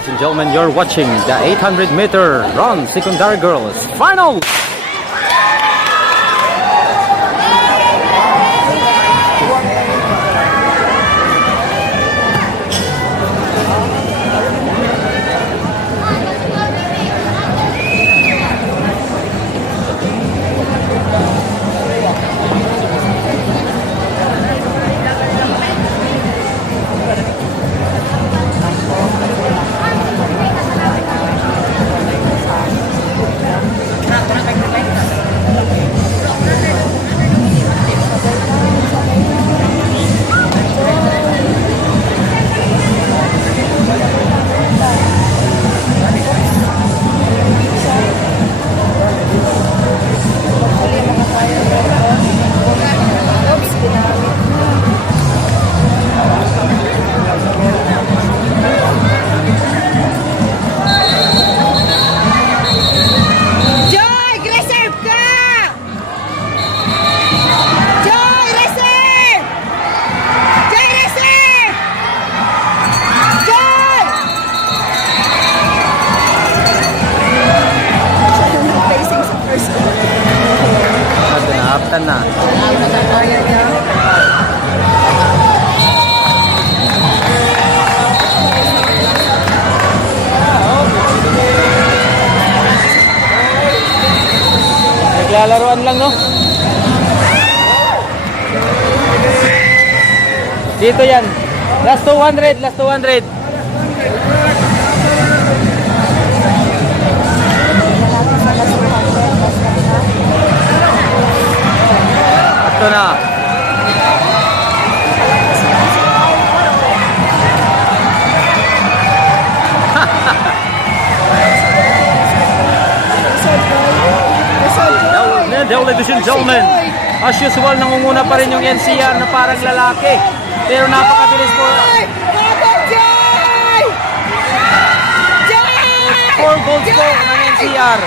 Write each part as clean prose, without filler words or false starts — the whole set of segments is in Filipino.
Ladies and gentlemen, you're watching the 800-meter run secondary girls final. Na. Naglalaroan lang, no? Dito yan. Last 200, last 200. Ito na. Ladies and gentlemen, as usual, nangunguna pa rin yung NCR na parang lalaki. Pero napakabilis po. 4 goals po ng NCR.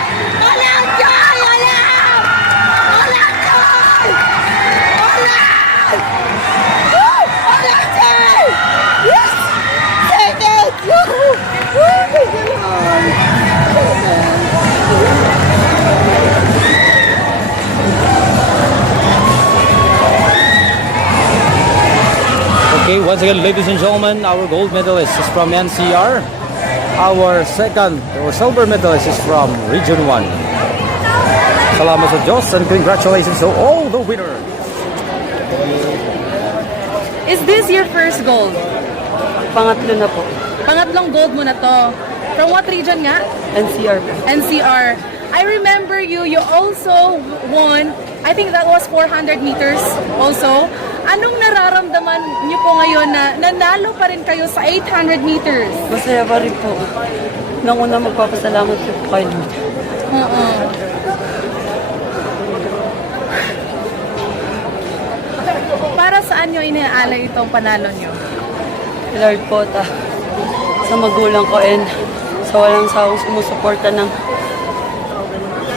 Okay, once again, ladies and gentlemen, our gold medalist is from NCR. Our second or silver medalist is from Region 1. Salamat sa Diyos and congratulations to all the winners. Is this your first gold? Pangatlo na po. Pangatlong gold mo na to. From what region nga? NCR po. NCR. I remember you also won, I think that was 400 meters also. Anong nararamdaman niyo po ngayon na nanalo pa rin kayo sa 800 meters? Masaya pa rin po. Nang una magpapasalamat po kayo. Para saan niyo inaalay itong panalo niyo? Lord po, sa magulang ko and sa walang sawang sumusuporta ng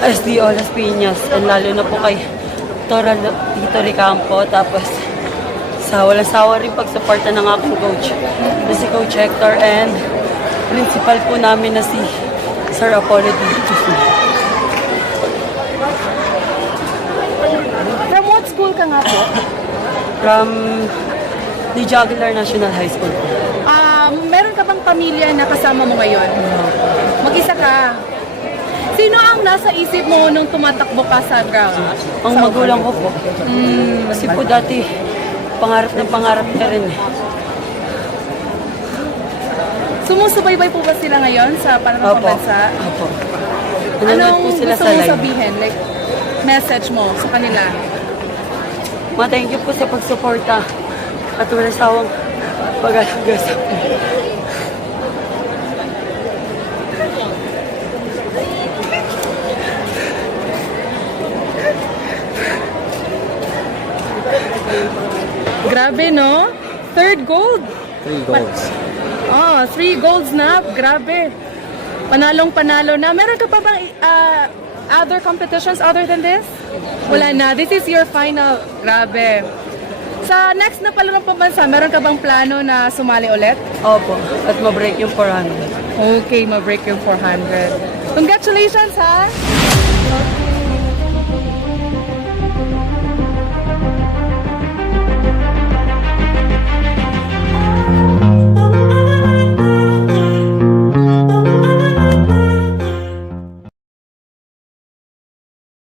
SDO Las Piñas and lalo na po kay Tito Ricampo, tapos sa walang sawa rin pagsuporta ng aking coach na si Coach Hector and principal po namin na si Sir Apollo Dito. From what school ka nga po? From the Jugular National High School. Meron ka bang pamilya na kasama mo ngayon? Mag-isa ka. Sino ang nasa isip mo nung tumatakbo ka sa ground? Ang magulang ko po. Kasi po dati, pangarap niya rin. Sumusubaybay po ba sila ngayon sa panahon pambansa? Opo. Anong po sila gusto sa mong live. sabihin? Like, message mo sa kanila? Thank you po sa pagsuporta at wala sawang pag-alaga sa Grabe, no? Third gold. 3 golds. 3 golds na. Grabe. Panalong-panalo na. Meron ka pa bang other competitions other than this? Wala na. This is your final. Grabe. Sa next na palaro ng pambansa, meron ka bang plano na sumali ulit? Opo, at ma-break yung 400. Okay, ma-break yung 400. Congratulations ha!